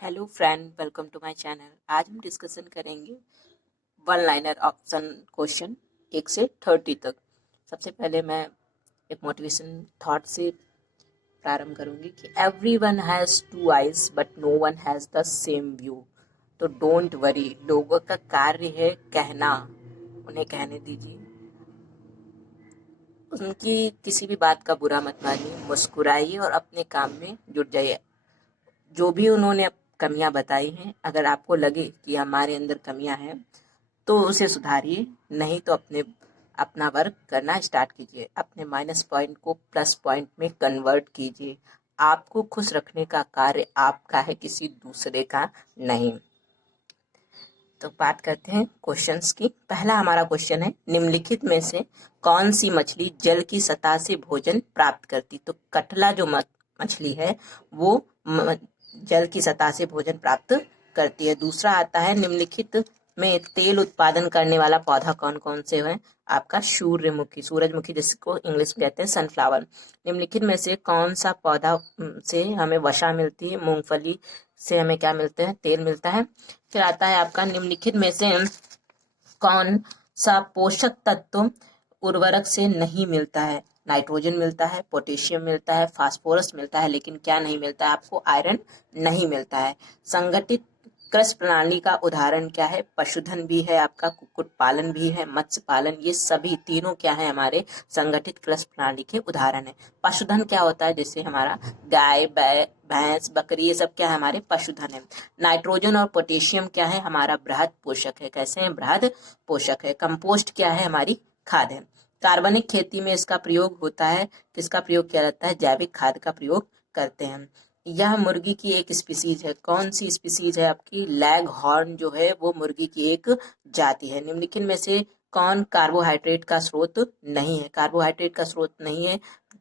Hello friend, welcome to my channel. आज हम discussion करेंगे वन लाइनर ऑप्शन क्वेश्चन 1 से 30 तक। सबसे पहले मैं एक मोटिवेशन थॉट से प्रारंभ करूंगी कि everyone has two eyes but no one has the same view. तो डोंट वरी, लोगों का कार्य है कहना, उन्हें कहने दीजिए। उनकी किसी भी बात का बुरा मत मानिए, मुस्कुराइए और अपने काम में जुट जाइए। जो भी उन्होंने कमियां बताई हैं, अगर आपको लगे कि हमारे अंदर कमियां हैं तो उसे सुधारिए, नहीं तो अपना वर्क करना स्टार्ट कीजिए। अपने माइनस पॉइंट को प्लस पॉइंट में कन्वर्ट कीजिए। आपको खुश रखने का कार्य आपका है, किसी दूसरे का नहीं। तो बात करते हैं क्वेश्चंस की। पहला हमारा क्वेश्चन है, निम्नलिखित में से कौन सी मछली जल की सतह से भोजन प्राप्त करती। तो कटला जो मछली है वो जल की सतह से भोजन प्राप्त करती है। दूसरा आता है, निम्नलिखित में तेल उत्पादन करने वाला पौधा कौन कौन से है। आपका सूरजमुखी जिसको इंग्लिश में कहते हैं सनफ्लावर। निम्नलिखित में से कौन सा पौधा से हमें वसा मिलती है। मूंगफली से हमें क्या मिलते हैं, तेल मिलता है। फिर आता है आपका, निम्नलिखित में से कौन सा पोषक तत्व उर्वरक से नहीं मिलता है। नाइट्रोजन मिलता है, पोटेशियम मिलता है, फास्फोरस मिलता है, लेकिन क्या नहीं मिलता है आपको, आयरन नहीं मिलता है। संगठित कृषि प्रणाली का उदाहरण क्या है। पशुधन भी है आपका, कुक्कुट पालन भी है, मत्स्य पालन, ये सभी तीनों क्या है, हमारे संगठित कृषि प्रणाली के उदाहरण है। पशुधन क्या होता है, जैसे हमारा गाय, भैंस, बकरी, ये सब क्या है, हमारे पशुधन है। नाइट्रोजन और पोटेशियम क्या है, हमारा बृहद पोषक है। कैसे है, बृहद पोषक है। कंपोस्ट क्या है, हमारी खाद है। कार्बनिक खेती में इसका प्रयोग होता है, किसका प्रयोग किया जाता है, जैविक खाद का प्रयोग करते हैं। यह मुर्गी की एक स्पीसीज है। कौन सी स्पीसीज है आपकी, लैग हॉर्न जो है वो मुर्गी की एक जाति है। निम्नलिखित में से कौन कार्बोहाइड्रेट का स्रोत नहीं है। कार्बोहाइड्रेट का स्रोत नहीं है,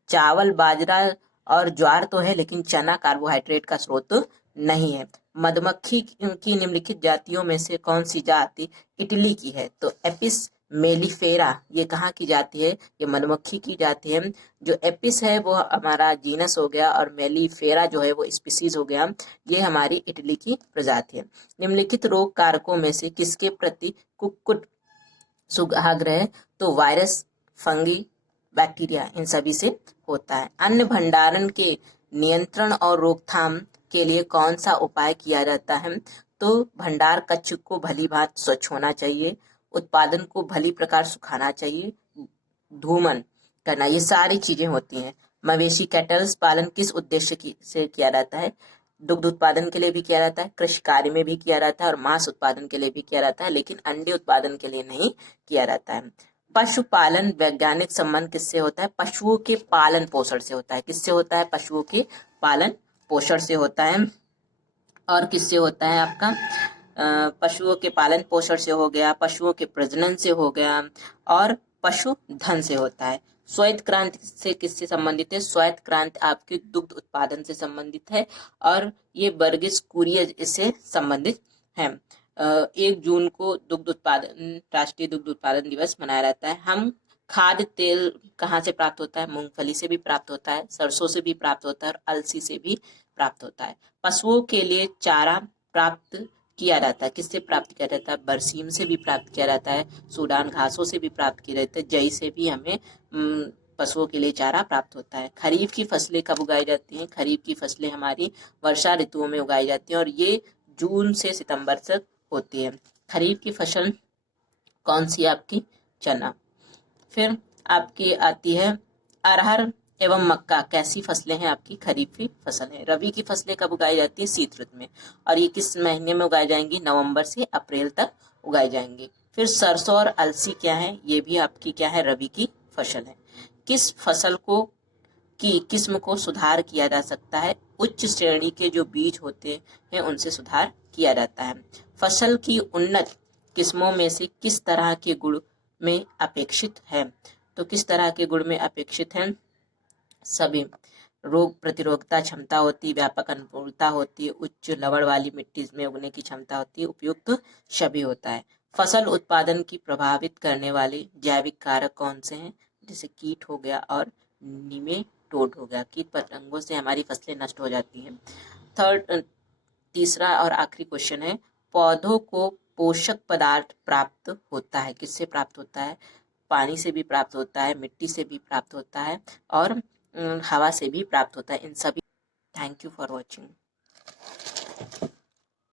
चावल, बाजरा और ज्वार तो है, लेकिन चना कार्बोहाइड्रेट का स्रोत नहीं है। मधुमक्खी की निम्नलिखित जातियों में से कौन सी जाति इटली की है। तो एपिस मेलिफेरा ये कहाँ की जाती है, ये मधुमक्खी की जाती है। जो एपिस है वो हमारा जीनस हो गया, और मेलिफेरा जो है वो स्पीसीज हो गया, ये हमारी इटली की प्रजाति है। निम्नलिखित रोग कारकों में से किसके प्रति कुक्कुट सुगाग्रह, तो वायरस, फंगी, बैक्टीरिया, इन सभी से होता है। अन्न भंडारण के नियंत्रण और रोकथाम के लिए कौन सा उपाय किया जाता है। तो भंडार कक्ष को भली भांत स्वच्छ होना चाहिए, उत्पादन को भली प्रकार सुखाना चाहिए, धूमन करना, ये सारी चीजें होती हैं। मवेशी कैटल्स पालन किस उद्देश्य से किया जाता है। दुग्ध उत्पादन के लिए भी किया जाता है, कृषि कार्य में भी किया जाता है, और मांस उत्पादन के लिए भी किया जाता है, लेकिन अंडे उत्पादन के लिए नहीं किया जाता है। पशुपालन वैज्ञानिक संबंध किससे होता है, पशुओं के पालन पोषण से होता है। किससे होता है, पशुओं के पालन पोषण से होता है। और किससे होता है आपका, पशुओं के पालन पोषण से हो गया, पशुओं के प्रजनन से हो गया, और पशुधन से होता है। श्वेत क्रांति से किससे संबंधित है, श्वेत क्रांति आपके दुग्ध उत्पादन से संबंधित है, और ये बर्गिस कुरियन इससे संबंधित है। 1 जून को दुग्ध उत्पादन, राष्ट्रीय दुग्ध उत्पादन दिवस मनाया जाता है। हम खाद्य तेल कहाँ से प्राप्त होता है, मूंगफली से भी प्राप्त होता है, सरसों से भी प्राप्त होता है, और अलसी से भी प्राप्त होता है। पशुओं के लिए चारा प्राप्त किया जाता है, किससे प्राप्त किया जाता है, बरसीम से भी प्राप्त किया जाता है, सूडान घासों से भी प्राप्त किया जाता है, जई से भी हमें पशुओं के लिए चारा प्राप्त होता है। खरीफ की फसलें कब उगाई जाती हैं, खरीफ की फसलें हमारी वर्षा ऋतुओं में उगाई जाती हैं, और ये जून से सितंबर तक होती है। खरीफ की फसल कौन सी आपकी, चना। फिर आपकी आती है अरहर एवं मक्का, कैसी फसलें हैं आपकी, खरीफी फसल है। रबी की फसलें कब उगाई जाती है, शीत ऋतु में, और ये किस महीने में उगाई जाएंगी, नवंबर से अप्रैल तक उगाई जाएंगी। फिर सरसों और अलसी क्या है, ये भी आपकी क्या है, रबी की फसल है। किस फसल को की किस्म को सुधार किया जा सकता है, उच्च श्रेणी के जो बीज होते हैं उनसे सुधार किया जाता है। फसल की उन्नत किस्मों में से किस तरह के गुण में अपेक्षित है। तो किस तरह के गुण में अपेक्षित है, सभी। रोग प्रतिरोधकता क्षमता होती, व्यापक अनुकूलता होती है, उच्च लवण वाली मिट्टी में उगने की क्षमता होती है, उपयुक्त सभी होता है। फसल उत्पादन की प्रभावित करने वाले जैविक कारक कौन से हैं, जैसे कीट हो गया और निमेटोड हो गया। कीट पतंगों से हमारी फसलें नष्ट हो जाती हैं। थर्ड तीसरा और आखिरी क्वेश्चन है, पौधों को पोषक पदार्थ प्राप्त होता है, किससे प्राप्त होता है? पानी से भी प्राप्त होता है, मिट्टी से भी प्राप्त होता है और हवा से भी प्राप्त होता है। इन सभी। Thank you for watching.